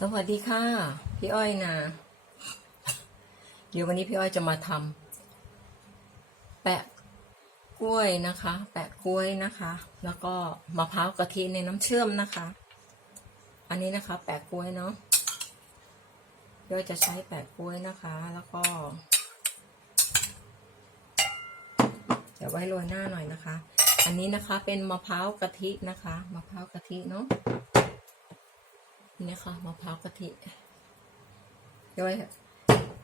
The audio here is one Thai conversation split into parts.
สวัสดีค่ะ พี่อ้อยนะเดี๋ยววันนี้พี่อ้อยจะมาทำแปะกล้วยนะคะ แปะกล้วยนะคะ แล้วก็มะพร้าวกะทิในน้ำเชื่อมนะคะ อันนี้นะคะ แปะกล้วยเนาะพี่อ้อยจะใช้แปะกล้วยนะคะ แล้วก็เดี๋ยวไว้โรยหน้าหน่อยนะคะ อันนี้นะคะเป็นมะพร้าวกะทินะคะมะพร้าวกะทิเนาะ นี่นะคะมะพร้าวกะทิย่อย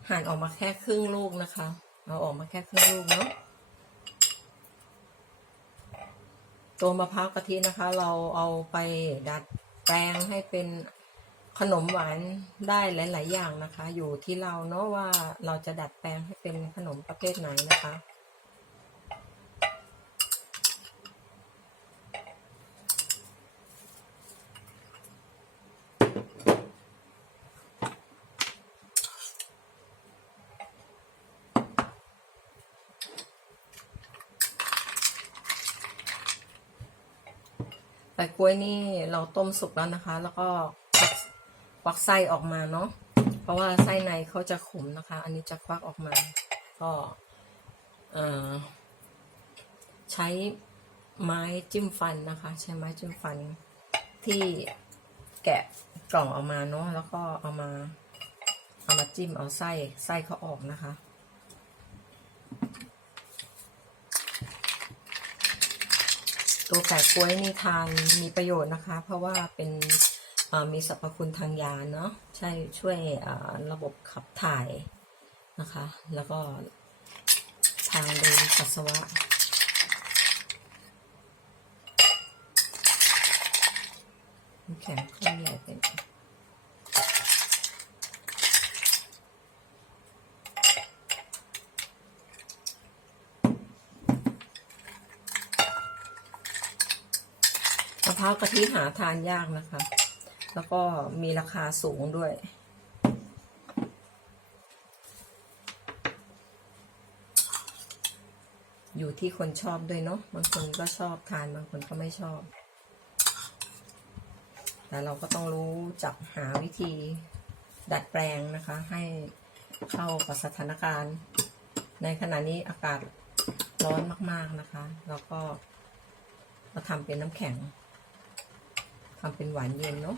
หั่นออกมาแค่ครึ่งลูกนะคะ เอาออกมาแค่ครึ่งลูกเนาะตัวมะพร้าวกะทินะคะ เราเอาไปดัดแปลงให้เป็นขนมหวานได้หลาย ๆ อย่างนะคะ อยู่ที่เราเนาะว่าเราจะดัดแปลงให้เป็นขนมประเภทไหนนะคะ แต่กล้วยนี่เราต้มสุกแล้วนะคะ แล้วก็ควักไส้ออกมาเนาะเพราะว่าไส้ในเขาจะขมนะคะ อันนี้จะควักออกมา ก็ใช้ไม้จิ้มฟันนะคะ ใช้ไม้จิ้มฟันที่แกะกล่องออกมาเนาะแล้วก็เอามา เอามาจิ้มเอาไส้ไส้เขาออกนะคะ ตัวไก่กล้วยนี่ทานมีประโยชน์นะคะ เพราะว่าเป็นมีสรรพคุณทางยาเนาะใช่ช่วยระบบขับถ่ายนะคะ แล้วก็ทางเดินปัสสาวะแข็งข้นใหญ่เป็นะพร้าวกะทิหาทานยากนะคะ แล้วก็มีราคาสูงด้วย อยู่ที่คนชอบด้วยเนาะบางคนก็ชอบทานบางคนก็ไม่ชอบ แต่เราก็ต้องรู้จักหาวิธีดัดแปลงนะคะ ให้เข้ากับสถานการณ์ ในขณะนี้อากาศร้อนมาก ๆนะคะ แล้วก็มาทำเป็นน้ำแข็ง ทำเป็นหวานเย็นเนาะ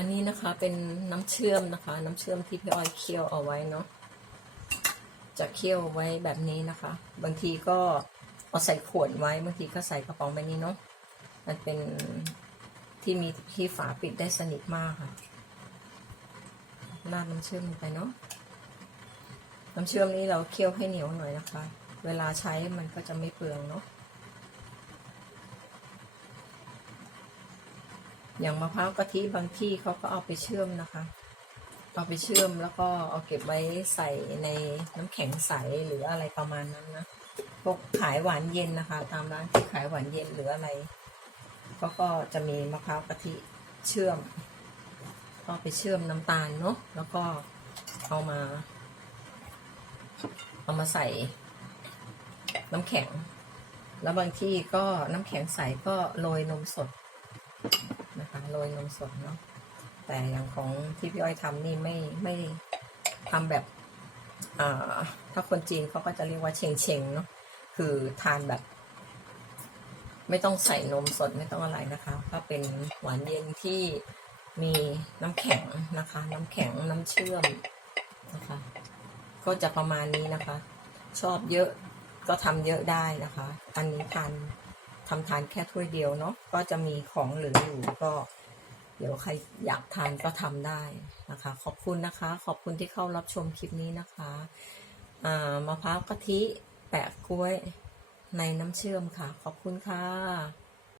อันนี้นะคะเป็นน้ำเชื่อมนะคะ น้ำเชื่อมที่พี่อ้อยเคี่ยวเอาไว้เนาะจะเคี่ยวไว้แบบนี้นะคะ บางทีก็เอาใส่ขวดไว้บางทีก็ใส่กระป๋องแบบนี้เนาะมันเป็น ที่มีที่ฝาปิดได้สนิทมากค่ะราดน้ำเชื่อมลงไปเนาะน้ำเชื่อมนี้เราเคี่ยวให้เหนียวหน่อยนะคะ เวลาใช้มันก็จะไม่เปลืองเนาะอย่างมะพร้าวกะทิบางที่เขาก็เอาไปเชื่อมนะคะ เอาไปเชื่อมแล้วก็เอาเก็บไว้ใส่ในน้ำแข็งใสหรืออะไรประมาณนั้นนะ พวกขายหวานเย็นนะคะ ตามร้านที่ขายหวานเย็นหรืออะไร เขาก็จะมีมะพร้าวกะทิเชื่อม ก็ไปเชื่อมน้ำตาลเนาะแล้วก็เอามา เอามาใส่น้ำแข็ง แล้วบางที่ก็น้ำแข็งใสก็โรยนมสดนะคะโรยนมสดเนาะแต่อย่างของที่พี่อ้อยทำนี่ไม่ไม่ทำแบบอ่าถ้าคนจีนเขาก็จะเรียกว่าเชงเชงเนาะคือทานแบบ ไม่ต้องใส่นมสดไม่ต้องอะไรนะคะ ก็เป็นหวานเย็นที่มีน้ำแข็งนะคะ น้ำแข็งน้ำเชื่อมนะคะ ก็จะประมาณนี้นะคะ ชอบเยอะก็ทำเยอะได้นะคะ อันนี้ทานทำทานแค่ถ้วยเดียวเนาะก็จะมีของเหลืออยู่ก็ เดี๋ยวใครอยากทานก็ทำได้นะคะ ขอบคุณนะคะ ขอบคุณที่เข้ารับชมคลิปนี้นะคะามะพร้าวกะทิแปะกล้วย ในน้ำเชื่อมค่ะ ขอบคุณค่ะ